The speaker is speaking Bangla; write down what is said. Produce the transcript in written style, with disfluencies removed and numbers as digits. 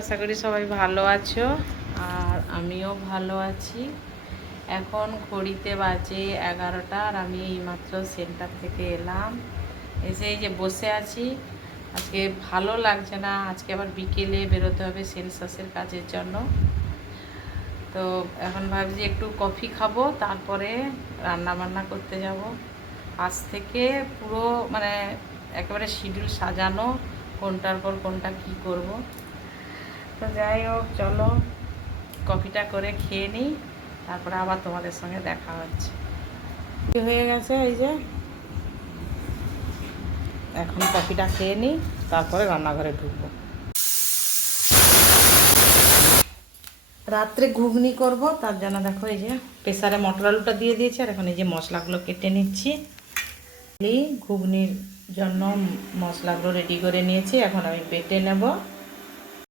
আশা করি সবাই ভালো আছো আর আমিও ভালো আছি। এখন ঘড়িতে বাজে 11টা আর আমি এইমাত্র সেন্টার থেকে এলাম। এসে এই যে বসে আছি। আজকে ভালো লাগছে না, আজকে আবার বিকেলে বেরোতে হবে সেন্সাসের কাজের জন্য। তো এখন ভাবছি একটু কফি খাবো, তারপরে রান্না বান্না করতে যাব। আজ থেকে পুরো একেবারে শিডিউল সাজানো, কোনটার পর কোনটা কি করব। তো যাই হোক, চলো কফিটা করে খেয়ে নিই, তারপরে আবার তোমাদের সঙ্গে দেখা হচ্ছে। হয়ে গেছে, এই যে এখন কফিটা খেয়ে নিই, তারপরে রান্নাঘরে ঢুকবো। রাত্রে ঘুগনি করব, তার জন্য দেখো এই যে প্রেসারে মটর আলুটা দিয়ে দিয়েছি, আর এখন এই যে মশলাগুলো কেটে নিচ্ছি। এই ঘুগনির জন্য মশলাগুলো রেডি করে নিয়েছি, এখন আমি বেটে নেব।